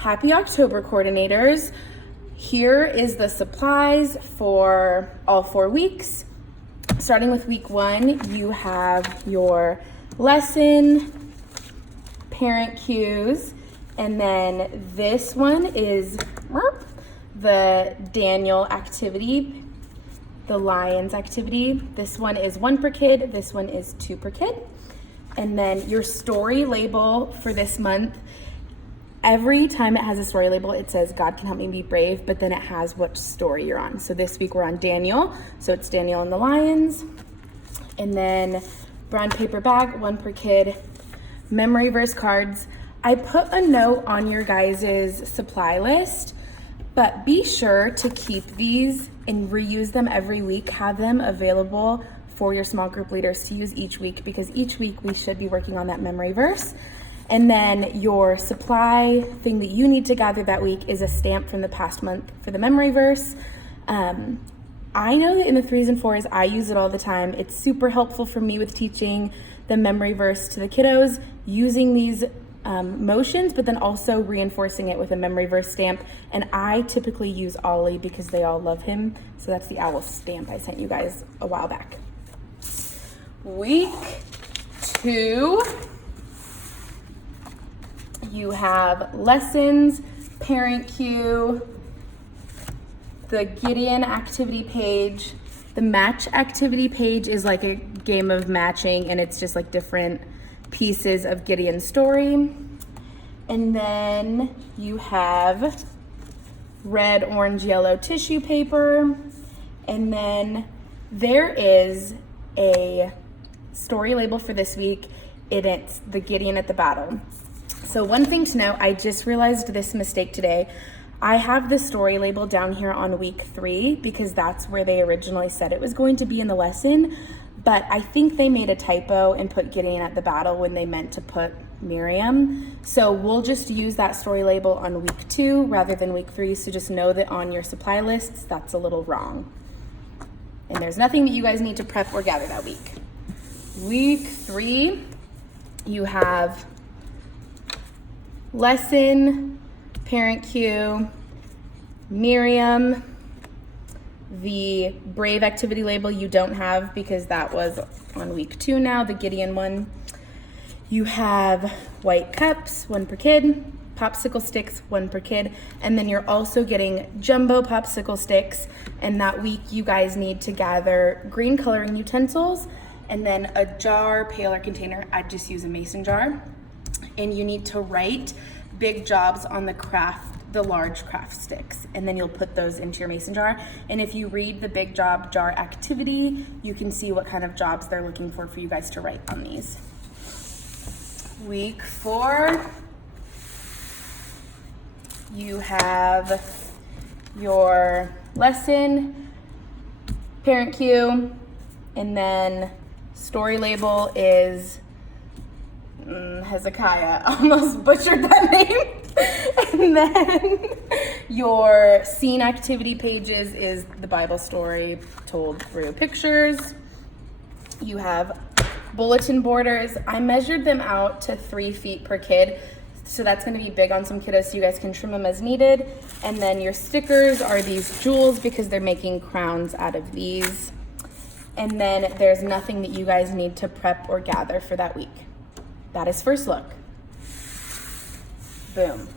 Happy October, coordinators. Here is the supplies for all 4 weeks. Starting with week 1, you have your lesson, parent cues, and then this one is the Daniel activity, the Lions activity. This one is 1 per kid, this one is 2 per kid. And then your story label for this month, every time it has a story label, it says, God can help me be brave, but then it has what story you're on. So this week we're on Daniel, so it's Daniel and the Lions. And then brown paper bag, 1 per kid. Memory verse cards. I put a note on your guys' supply list, but be sure to keep these and reuse them every week. Have them available for your small group leaders to use each week, because each week we should be working on that memory verse. And then your supply thing that you need to gather that week is a stamp from the past month for the memory verse. I know that in the 3s and 4s, I use it all the time. It's super helpful for me with teaching the memory verse to the kiddos, using these motions, but then also reinforcing it with a memory verse stamp. And I typically use Ollie because they all love him. So that's the owl stamp I sent you guys a while back. Week 2. You have lessons, parent cue, the Gideon activity page. The match activity page is like a game of matching, and it's just like different pieces of Gideon's story. And then you have red, orange, yellow tissue paper. And then there is a story label for this week, and it's the Gideon at the battle. So one thing to note, I just realized this mistake today. I have the story label down here on week 3 because that's where they originally said it was going to be in the lesson, but I think they made a typo and put Gideon at the battle when they meant to put Miriam. So we'll just use that story label on week 2 rather than week 3, so just know that on your supply lists, that's a little wrong. And there's nothing that you guys need to prep or gather that week. Week 3, you have lesson, parent cue, Miriam, the brave activity label you don't have because that was on week 2 now, the Gideon one. You have white cups, 1 per kid, popsicle sticks, 1 per kid, and then you're also getting jumbo popsicle sticks, and that week you guys need to gather green coloring utensils and then a jar, pail, or container. I just use a mason jar. And you need to write big jobs on the large craft sticks, and then you'll put those into your mason jar. And if you read the big job jar activity, you can see what kind of jobs they're looking for you guys to write on these. Week 4, you have your lesson, parent cue, and then story label is Hezekiah. I almost butchered that name. And then your scene activity pages is the Bible story told through pictures. You have bulletin borders. I measured them out to 3 feet per kid, so that's going to be big on some kiddos, so you guys can trim them as needed. And then your stickers are these jewels because they're making crowns out of these. And then there's nothing that you guys need to prep or gather for that week. That is first look. Boom.